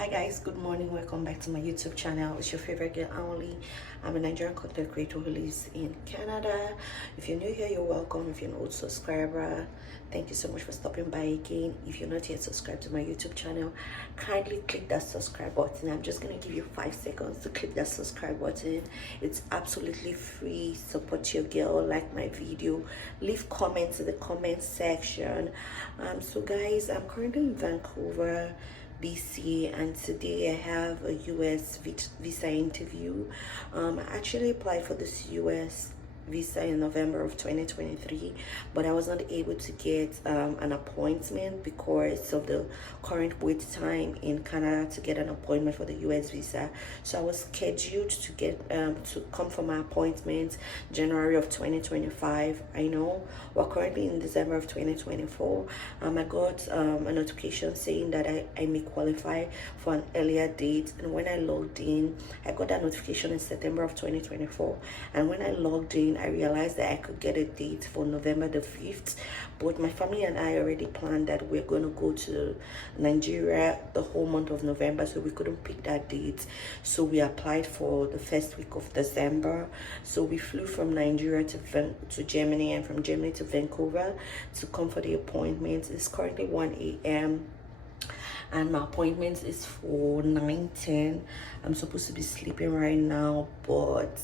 Hi guys, good morning. Welcome back to my YouTube channel. It's your favorite girl only. I'm a Nigerian content creator who lives in Canada. If you're new here, you're welcome. If you're an old subscriber, thank you so much for stopping by again. If you're not yet subscribed to my YouTube channel, kindly click that subscribe button. I'm just gonna give you 5 seconds to click that subscribe button. It's absolutely free. Support your girl, like my video, leave comments in the comment section. So guys, I'm currently in Vancouver, BC, and today I have a US visa interview. I actually applied for this US visa in November of 2023, but I was not able to get an appointment because of the current wait time in Canada to get an appointment for the US visa. So I was scheduled to get to come for my appointment January of 2025. I know we're currently in December of 2024. I got a notification saying that I may qualify for an earlier date, and when I logged in, I got that notification in September of 2024, and when I logged in, I realized that I could get a date for November the 5th, but my family and I already planned that we're going to go to Nigeria the whole month of November, so we couldn't pick that date. So we applied for the first week of December. So we flew from Nigeria to Germany, and from Germany to Vancouver to come for the appointment. It's currently 1 a.m. and my appointment is for 9:10. I'm supposed to be sleeping right now, but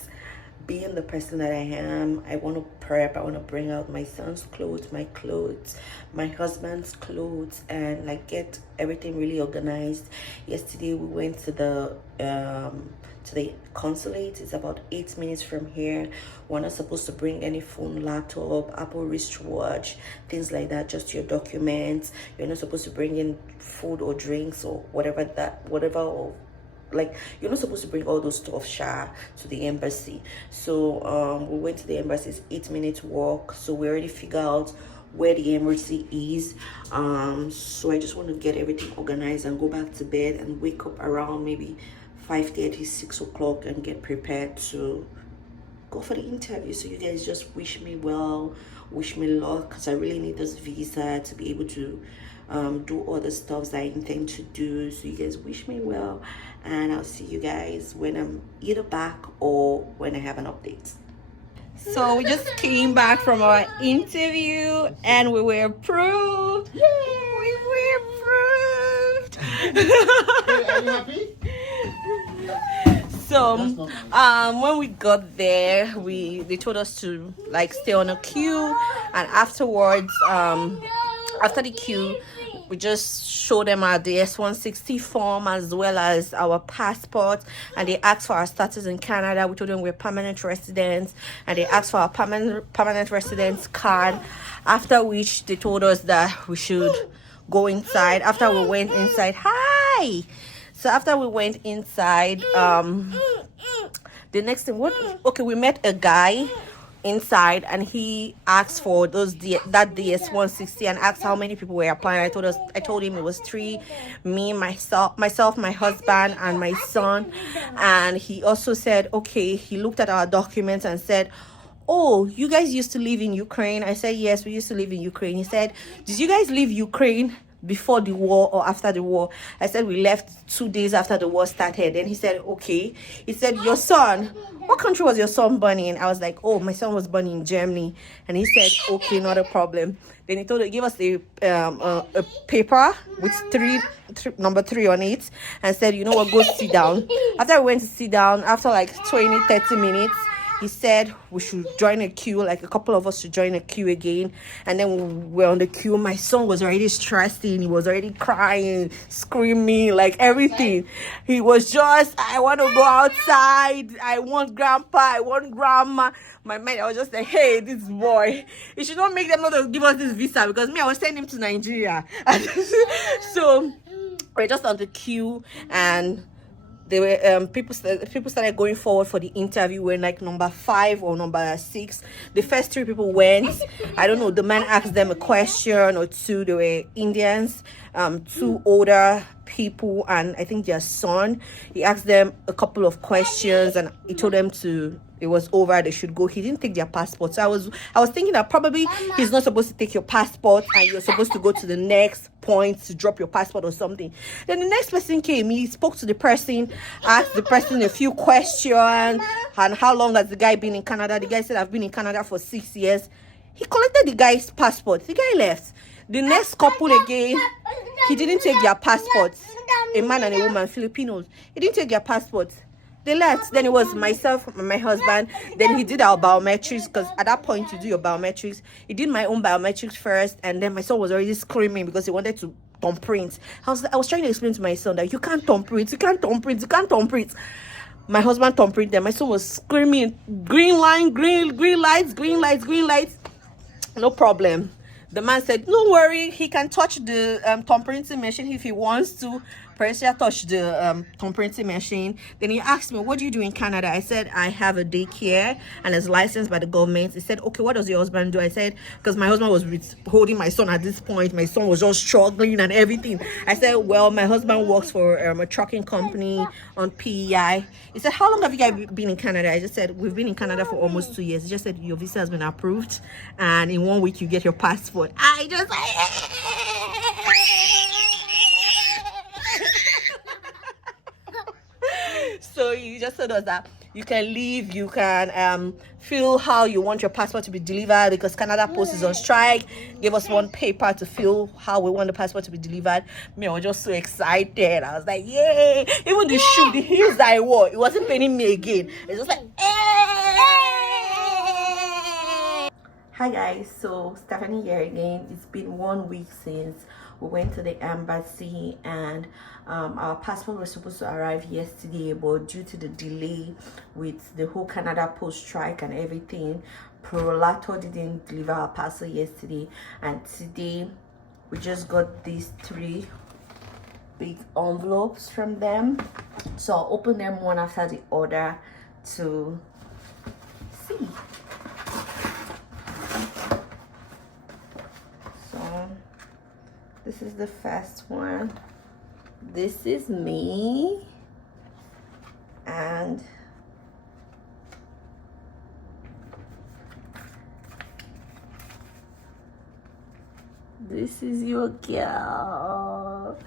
being the person that I am, I want to prep. I want to bring out my son's clothes, my clothes, my husband's clothes, and like get everything really organized. Yesterday we went to the consulate. It's about 8 minutes from here. We're not supposed to bring any phone, laptop, Apple wristwatch, things like that, just your documents. You're not supposed to bring in food or drinks or whatever, like you're not supposed to bring all those stuff to the embassy. So we went to the embassy. It's 8 minutes walk, so we already figured out where the embassy is. So I just want to get everything organized and go back to bed and wake up around maybe 5:30, 6 o'clock and get prepared to go for the interview. So you guys just wish me well, wish me luck, because I really need this visa to be able to do all the stuff that I intend to do. So you guys wish me well, and I'll see you guys when I'm either back or when I have an update. So we just came back from our interview and we were approved. Yay! We were approved. Hey, are you happy? So when we got there, they told us to like stay on a queue, and afterwards after the queue, we just showed them our DS-160 form as well as our passport, and they asked for our status in Canada. We told them we're permanent residents, and they asked for our permanent residence card, after which they told us that we should go inside. After we went inside, so after we went inside, the next thing, we met a guy inside, and he asked for that DS-160 and asked how many people were applying. I told him it was 3, me, myself, my husband, and my son. And he also said, okay, he looked at our documents and said, oh, you guys used to live in Ukraine? I said, yes, we used to live in Ukraine. He said, did you guys leave Ukraine before the war or after the war? I said, we left 2 days after the war started. Then he said, okay. He said, your son, what country was your son born in? I was like, oh, my son was born in Germany. And he said, okay, not a problem. Then he gave us a paper with number 3 on it, and said, you know what, go sit down. After we went to sit down, after like 20-30 minutes, he said we should join a queue, like a couple of us should join a queue again. And then we were on the queue. My son was already stressing. He was already crying, screaming, like everything. He was just, I want to go outside. I want grandpa. I want grandma. My mind, I was just like, hey, this boy, you should not make them not give us this visa, because me, I was sending him to Nigeria. So we're just on the queue, and they were people started going forward for the interview. We're like number 5 or number 6. The first 3 people went. I don't know, the man asked them a question or 2. They were Indians, 2 older people and I think their son. He asked them a couple of questions and he told them it was over, they should go. He didn't take their passports. So I was thinking that probably he's not supposed to take your passport and you're supposed to go to the next point to drop your passport or something. Then the next person came, he spoke to the person, asked the person a few questions, and how long has the guy been in Canada. The guy said, I've been in Canada for 6 years. He collected the guy's passport. The guy left. The next couple again, he didn't take their passports. A man and a woman, Filipinos. He didn't take their passports. They left. Then it was myself and my husband. Then he did our biometrics, because at that point you do your biometrics. He did my own biometrics first, and then my son was already screaming because he wanted to thumbprint. I was trying to explain to my son that you can't thumbprint, you can't thumbprint, you can't thumbprint. My husband thumbprint them. My son was screaming, green line, green lights, green lights, green lights. No problem. The man said, don't worry, he can touch the thumbprinting machine if he wants to. Persia touched the thumbprinting machine. Then he asked me, what do you do in Canada? I said, I have a daycare and it's licensed by the government. He said, okay, what does your husband do? I said, because my husband was holding my son at this point. My son was just struggling and everything. I said, well, my husband works for a trucking company on PEI. He said, how long have you guys been in Canada? I just said, we've been in Canada for almost 2 years. He just said, your visa has been approved and in 1 week you get your passport. I just so he just told us that you can leave, you can fill how you want your passport to be delivered, because Canada Post is on strike. Give us one paper to fill how we want the passport to be delivered. Me, I was just so excited. I was like, yay! Even the shoe, the heels that I wore, it wasn't paining me again. It's just like, hi guys, so Stephanie here again. It's been 1 week since we went to the embassy, and our passport was supposed to arrive yesterday, but due to the delay with the whole Canada Post strike and everything, Prolato didn't deliver our parcel yesterday, and today we just got these 3 big envelopes from them. So I'll open them one after the other to see. So this is the first one. This is me, and this is your girl,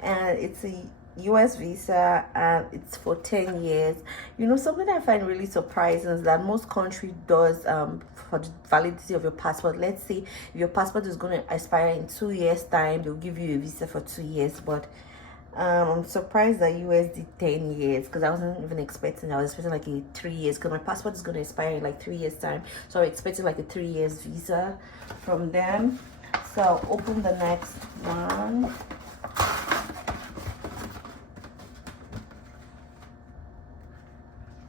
and it's a US visa and it's for 10 years. You know, something I find really surprising is that most country does for the validity of your passport. Let's say if your passport is going to expire in 2 years time, they'll give you a visa for 2 years. But I'm surprised that US did 10 years, because I wasn't even expecting. I was expecting like a 3 years, because my passport is going to expire in like 3 years time, so I expected like a 3 years visa from them. So I'll open the next one.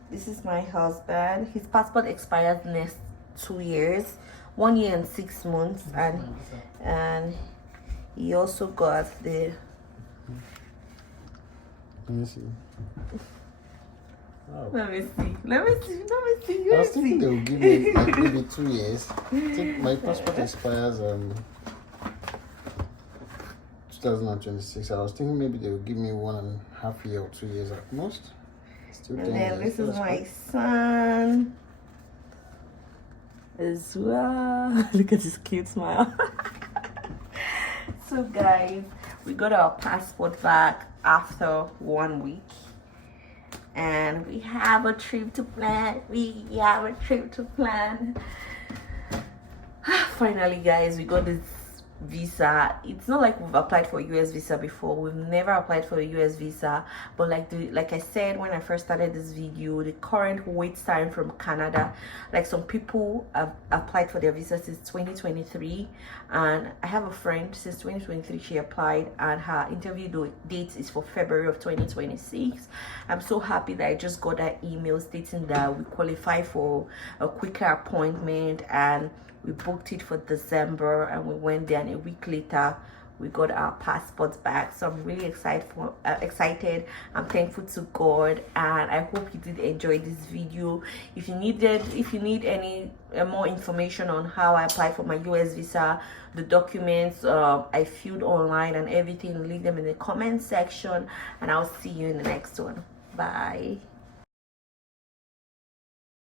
This is my husband. His passport expires next 2 years, 1 year and 6 months, and he also got the. Let me see. Oh. Let me see. I was thinking they will give me like maybe 2 years. I think my passport expires 2026. I was thinking maybe they will give me 1.5 years or 2 years at most. And then this is my son as well. Look at his cute smile. So guys, we got our passport back after 1 week, and we have a trip to plan. Finally guys, we got this visa. It's not like we've applied for a US visa before. We've never applied for a US visa, but like I said when I first started this video, the current wait time from Canada, like some people have applied for their visa since 2023, and I have a friend since 2023 she applied, and her interview date is for February of 2026. I'm so happy that I just got that email stating that we qualify for a quicker appointment, and we booked it for December, and we went there, and a week later we got our passports back. So I'm really excited. I'm thankful to God, and I hope you did enjoy this video. If you need any more information on how I applied for my US visa, the documents I filled online and everything, leave them in the comment section, and I'll see you in the next one. Bye.